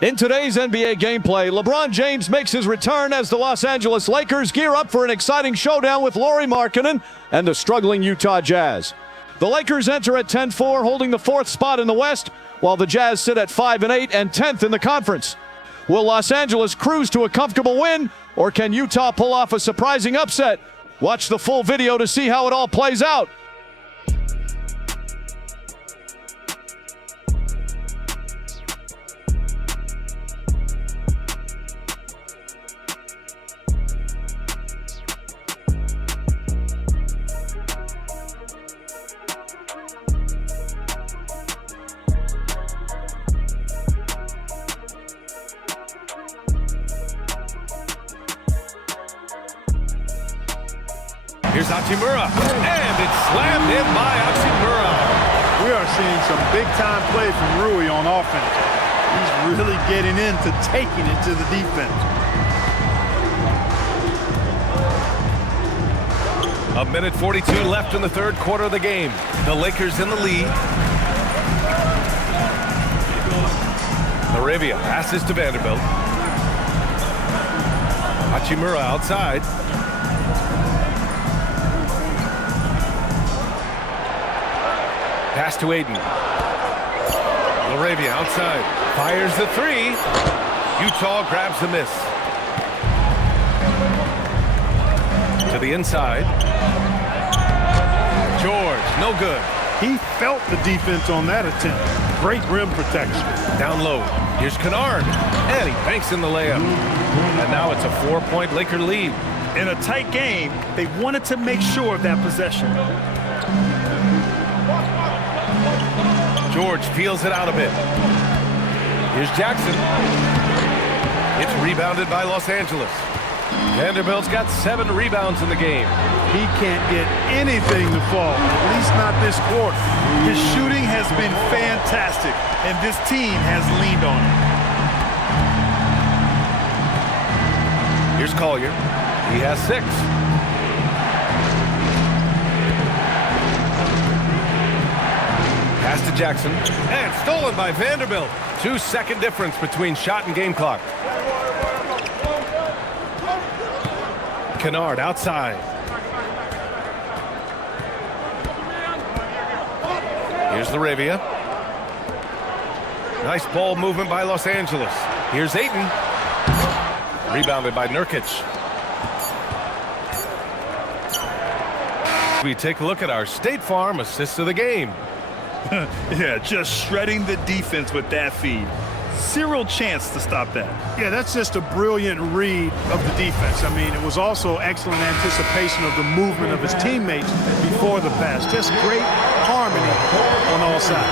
In today's NBA gameplay, LeBron James makes his return as the Los Angeles Lakers gear up for an exciting showdown with Lauri Markkanen and the struggling Utah Jazz. The Lakers enter at 10-4, holding the fourth spot in the West, while the Jazz sit at 5-8 and 10th in the conference. Will Los Angeles cruise to a comfortable win, or can Utah pull off a surprising upset? Watch the full video to see how it all plays out. Here's Hachimura, and it's slammed in by Hachimura. We are seeing some big-time play from Rui on offense. He's really getting into taking it to the defense. A minute 42 left in the third quarter of the game. The Lakers in the lead. Arabia passes to Vanderbilt. Hachimura outside. Pass to Aiden. Laravia outside. Fires the three. Utah grabs the miss. To the inside. George, no good. He felt the defense on that attempt. Great rim protection. Down low. Here's Kennard. And he banks in the layup. And now it's a 4-point Laker lead. In a tight game, they wanted to make sure of that possession. George feels it out a bit. Here's Jackson. It's rebounded by Los Angeles. Vanderbilt's got 7 rebounds in the game. He can't get anything to fall, at least not this quarter. His shooting has been fantastic, and this team has leaned on it. Here's Collier. He has 6. Pass to Jackson, and stolen by Vanderbilt. 2-second difference between shot and game clock. Kennard outside. Here's Laravia. Nice ball movement by Los Angeles. Here's Ayton. Rebounded by Nurkic. We take a look at our State Farm assists of the game. Yeah, just shredding the defense with that feed. Zero chance to stop that. Yeah, that's just a brilliant read of the defense. I mean, it was also excellent anticipation of the movement of his teammates before the pass. Just great harmony on all sides.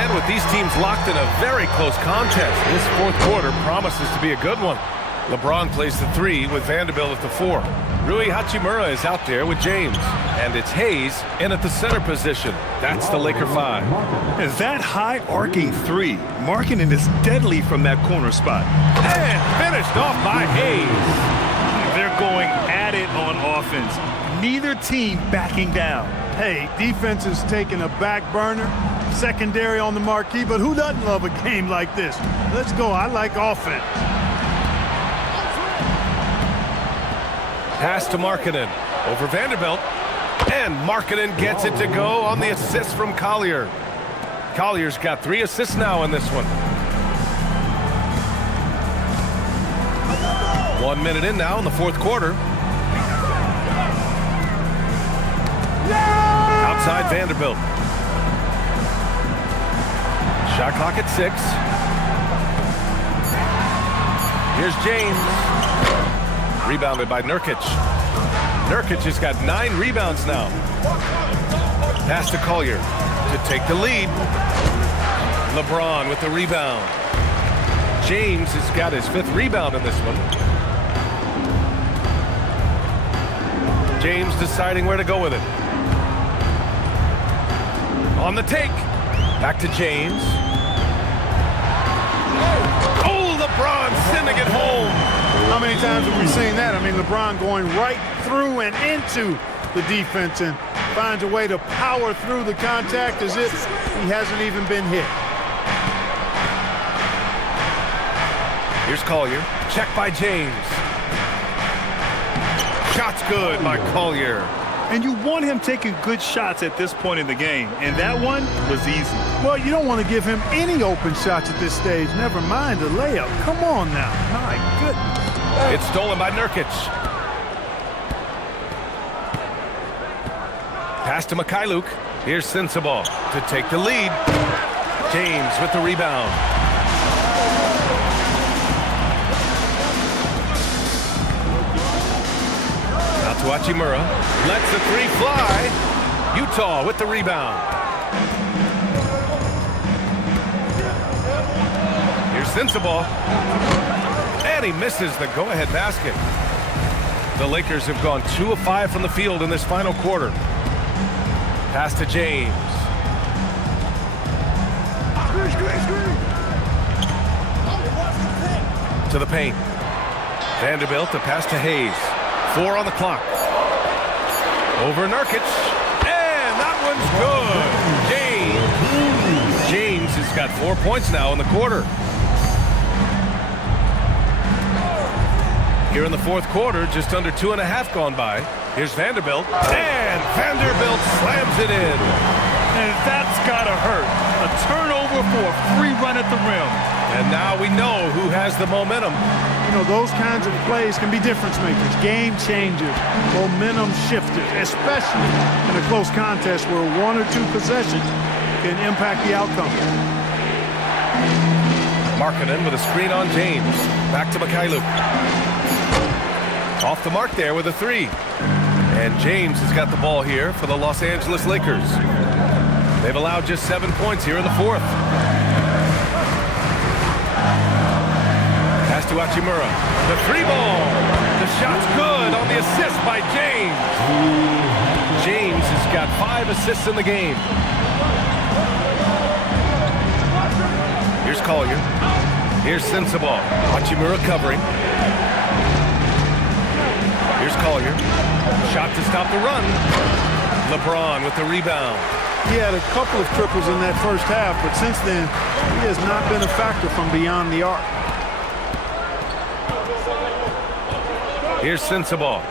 And with these teams locked in a very close contest, this fourth quarter promises to be a good one. LeBron plays the 3 with Vanderbilt at the 4. Rui Hachimura is out there with James. And it's Hayes in at the center position. That's the Laker 5. And that high arcing 3, Markkanen is deadly from that corner spot. And finished off by Hayes. They're going at it on offense. Neither team backing down. Hey, defense is taking a back burner, secondary on the marquee, but who doesn't love a game like this? Let's go. I like offense. Pass to Markkanen over Vanderbilt. And Markkanen gets it to go on the assist from Collier. Collier's got 3 assists now in this one. 1 minute in now in the fourth quarter. Outside Vanderbilt. Shot clock at 6. Here's James. Rebounded by Nurkic. Nurkic has got 9 rebounds now. Pass to Collier to take the lead. LeBron with the rebound. James has got his 5th rebound in this one. James deciding where to go with it. On the take. Back to James. Oh, LeBron sending it home. How many times have we seen that? I mean, LeBron going right through and into the defense and finds a way to power through the contact as if he hasn't even been hit. Here's Collier. Check by James. Shot's good by Collier. And you want him taking good shots at this point in the game, and that one was easy. Well, you don't want to give him any open shots at this stage, never mind the layup. Come on now. My goodness. It's stolen by Nurkic. Pass to Mikhailuk. Here's Sensabaugh to take the lead. James with the rebound. Out to Hachimura. Lets the three fly. Utah with the rebound. Here's Sensabaugh. And he misses the go-ahead basket. The Lakers have gone 2 of 5 from the field in this final quarter. Pass to James. To the paint. Vanderbilt to pass to Hayes. 4 on the clock. Over Nurkic. And that one's good. James has got 4 points now in the quarter. Here in the fourth quarter, just under 2.5 gone by. Here's Vanderbilt. And Vanderbilt slams it in. And that's gotta hurt. A turnover for a free run at the rim. And now we know who has the momentum. You know, those kinds of plays can be difference makers, game changers, momentum shifters, especially in a close contest where 1 or 2 possessions can impact the outcome. Markkanen with a screen on James. Back to Mikhailuk. Off the mark there with a 3. And James has got the ball here for the Los Angeles Lakers. They've allowed just 7 points here in the fourth. Pass to Hachimura. The 3-ball. The shot's good on the assist by James. James has got 5 assists in the game. Here's Collier. Here's Sensabaugh. Hachimura covering. Here's Collier. Shot to stop the run. LeBron with the rebound. He had a couple of triples in that first half, but since then, he has not been a factor from beyond the arc. Here's Sensabaugh.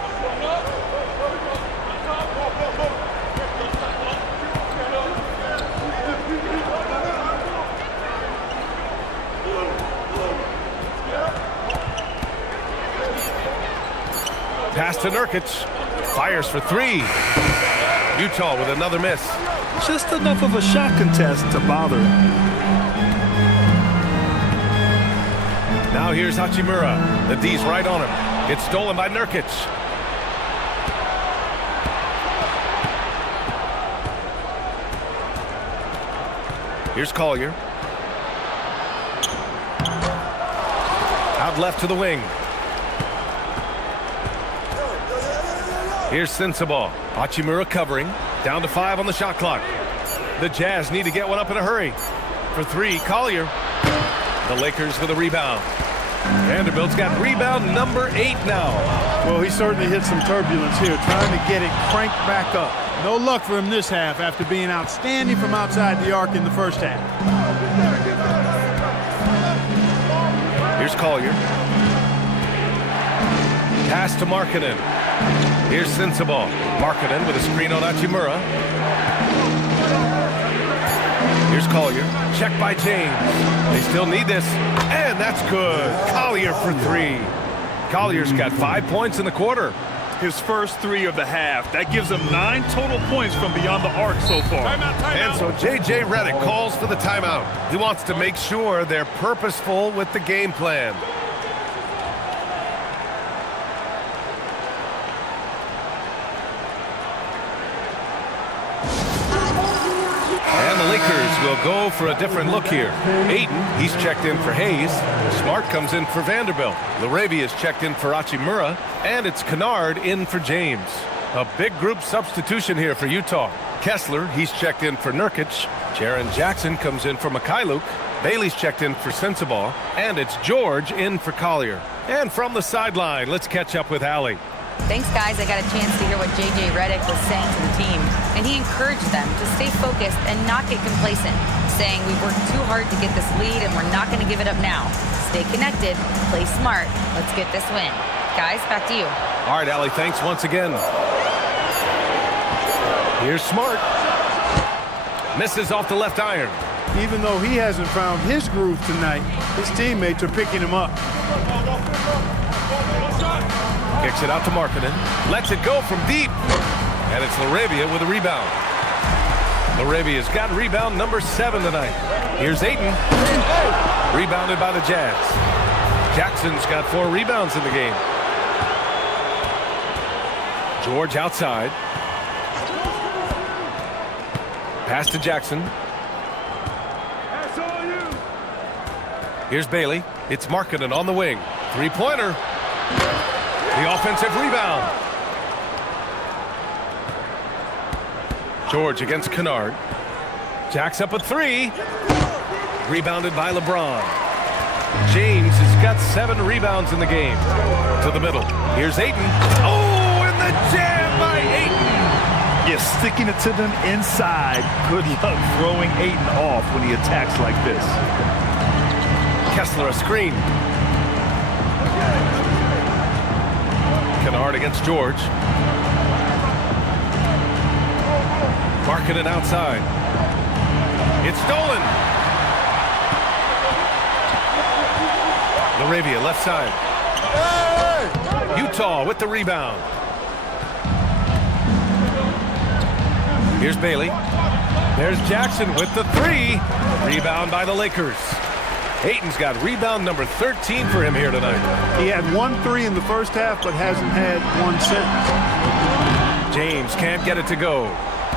Pass to Nurkic. Fires for 3. Utah with another miss. Just enough of a shot contest to bother him. Now here's Hachimura. The D's right on him. It's stolen by Nurkic. Here's Collier. Out left to the wing. Here's Sensabaugh. Hachimura covering. Down to 5 on the shot clock. The Jazz need to get one up in a hurry. For 3, Collier. The Lakers with a rebound. Vanderbilt's got rebound number 8 now. Well, he certainly hit some turbulence here, trying to get it cranked back up. No luck for him this half after being outstanding from outside the arc in the first half. Here's Collier. Pass to Markkanen. Here's Sensabaugh. Markkanen with a screen on Hachimura. Here's Collier. Check by James. They still need this. And that's good. Collier for 3. Collier's got 5 points in the quarter. His first 3 of the half. That gives him 9 total points from beyond the arc so far. Timeout. And so J.J. Redick calls for the timeout. He wants to make sure they're purposeful with the game plan. And the Lakers will go for a different look here. Ayton, he's checked in for Hayes. Smart comes in for Vanderbilt. Larabia's checked in for Hachimura. And it's Kennard in for James. A big group substitution here for Utah. Kessler, he's checked in for Nurkic. Jaren Jackson comes in for Mikhailuk. Bailey's checked in for Sensabaugh. And it's George in for Collier. And from the sideline, let's catch up with Allie. Thanks, guys. I got a chance to hear what J.J. Redick was saying to the team, and he encouraged them to stay focused and not get complacent, saying we've worked too hard to get this lead and we're not going to give it up now. Stay connected, play smart. Let's get this win. Guys, back to you. All right, Allie, thanks once again. Here's Smart. Misses off the left iron. Even though he hasn't found his groove tonight, his teammates are picking him up. Kicks it out to Markkanen. Lets it go from deep. And it's LaRavia with a rebound. LaRavia's got rebound number 7 tonight. Here's Ayton. Rebounded by the Jazz. Jackson's got 4 rebounds in the game. George outside. Pass to Jackson. Here's Bailey. It's Markkanen on the wing. 3-pointer. The offensive rebound. George against Kennard. Jacks up a 3. Rebounded by LeBron. James has got 7 rebounds in the game. To the middle. Here's Ayton. Oh, and the jam by Ayton. You're sticking it to them inside. Good luck throwing Ayton off when he attacks like this. Kessler a screen. Kennard against George. Markkanen outside. It's stolen. LaRavia left side. Utah with the rebound. Here's Bailey. There's Jackson with the 3. Rebound by the Lakers. Ayton's got rebound number 13 for him here tonight. He had 1 3 in the first half, but hasn't had 1 since. James can't get it to go.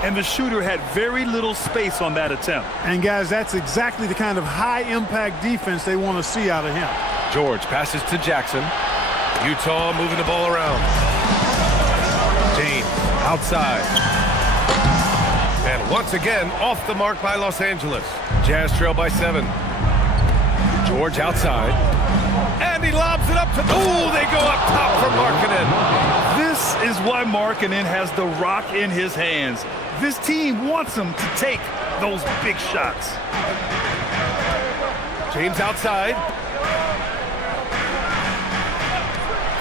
And the shooter had very little space on that attempt. And guys, that's exactly the kind of high-impact defense they want to see out of him. George passes to Jackson. Utah moving the ball around. James outside. And once again, off the mark by Los Angeles. Jazz trail by 7. George outside. And he lobs it up to... Oh, they go up top for Markkanen. This is why Markkanen has the rock in his hands. This team wants him to take those big shots. James outside.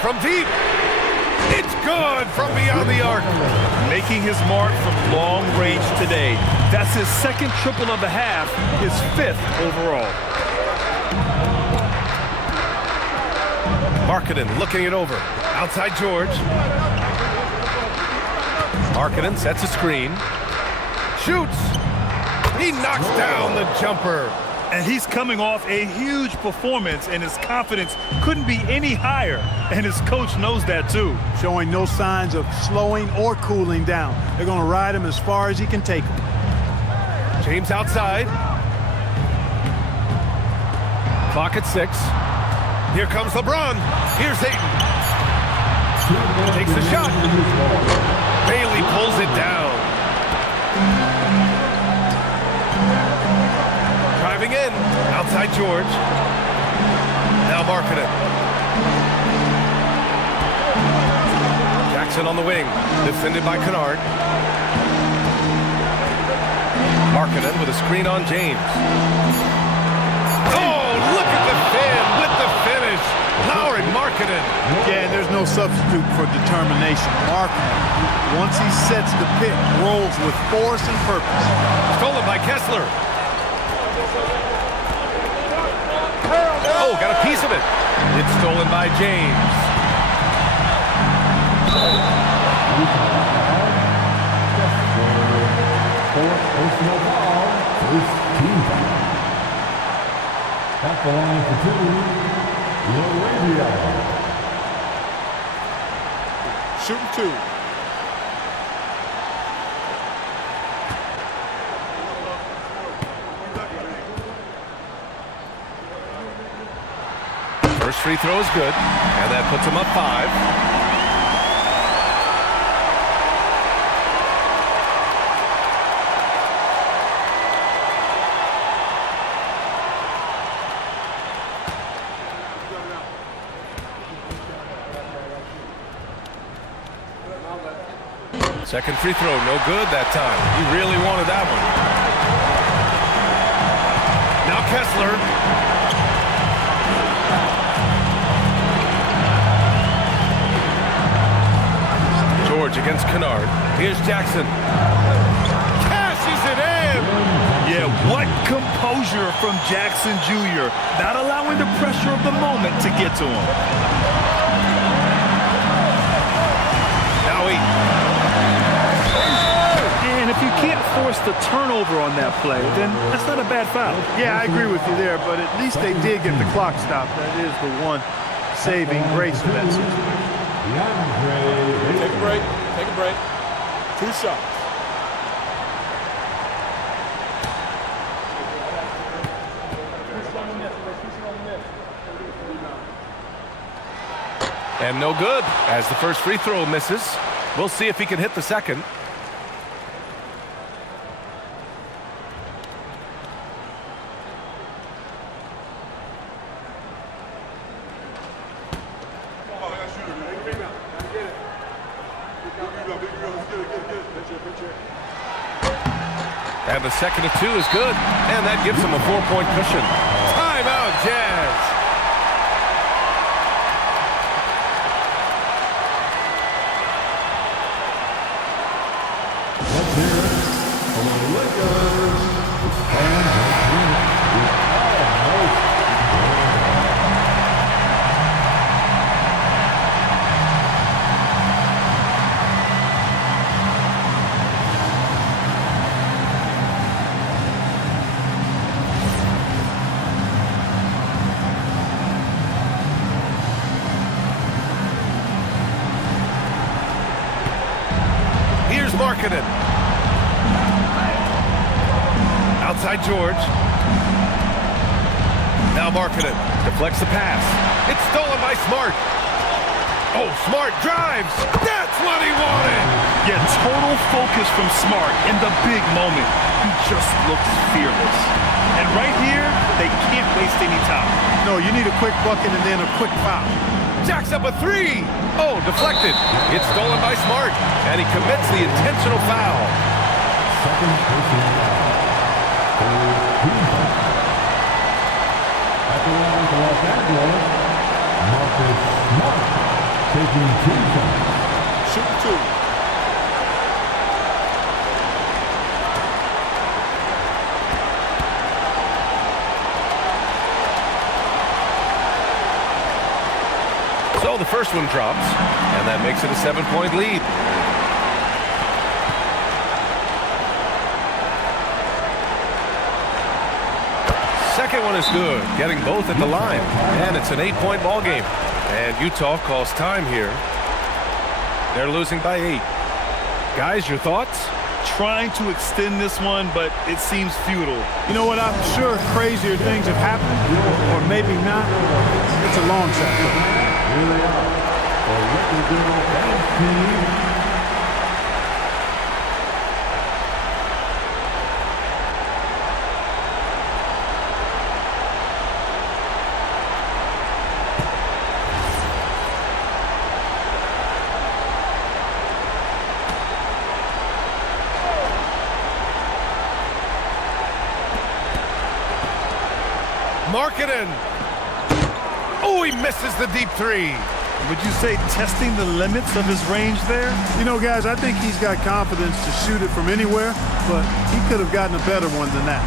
From deep. It's good from beyond the arc. Making his mark from long range today. That's his 2nd triple of the half, his 5th overall. Markkanen looking it over. Outside George. Markkanen sets a screen. Shoots. He knocks down the jumper. And he's coming off a huge performance, and his confidence couldn't be any higher. And his coach knows that too. Showing no signs of slowing or cooling down. They're going to ride him as far as he can take him. James outside. Clock at 6. Here comes LeBron. Here's Ayton. Takes the shot. Bailey pulls it down. Driving in. Outside George. Now Markkanen. Jackson on the wing. Defended by Kennard. Markkanen with a screen on James. Oh, look at the fin with the finish. Lauri Markkanen. Yeah, and there's no substitute for determination. Markkanen, once he sets the pick, rolls with force and purpose. Stolen by Kessler. Oh, got a piece of it. It's stolen by James. Personal foul, first team foul. At the line for 2, LaRavia. Shooting 2. First free throw is good, and that puts him up 5. Second free throw, no good that time. He really wanted that one. Now Kessler. George against Kennard. Here's Jackson. Cashes it in! Yeah, what composure from Jackson Jr. Not allowing the pressure of the moment to get to him. Now 8. And if you can't force the turnover on that play, then that's not a bad foul. Yeah, I agree with you there, but at least they did get the clock stopped. That is the one saving grace of that situation. Take a break. Take a break. 2 shots. And no good as the first free throw misses. We'll see if he can hit the second. And the second of 2 is good. And that gives him a 4-point cushion. Timeout, Jazz. Let's hear it for the Lakers. And Here's Markkanen. Outside George. Now Markkanen deflects the pass. It's stolen by Smart. Oh, Smart drives. That's what he wanted. Yeah, total focus from Smart in the big moment. He just looks fearless. And right here, they can't waste any time. No, you need a quick bucket and then a quick foul. Jacks up a 3. Oh, deflected. It's stolen by Smart. And he commits the intentional foul. second personal foul. At the line for Los Angeles, Marcus Smart taking 2 shots. Shoot 2. So the first one drops, and that makes it a 7-point lead. Second one is good, getting both at the line, and it's an 8-point ball game. And Utah calls time here. They're losing by 8. Guys, your thoughts? Trying to extend this one, but it seems futile. You know what? I'm sure crazier things have happened, or maybe not. It's a long shot. Here they are. The Laker girl dance team. Markkanen. Oh, he misses the deep 3. Would you say testing the limits of his range there? You know, guys, I think he's got confidence to shoot it from anywhere, but he could have gotten a better one than that.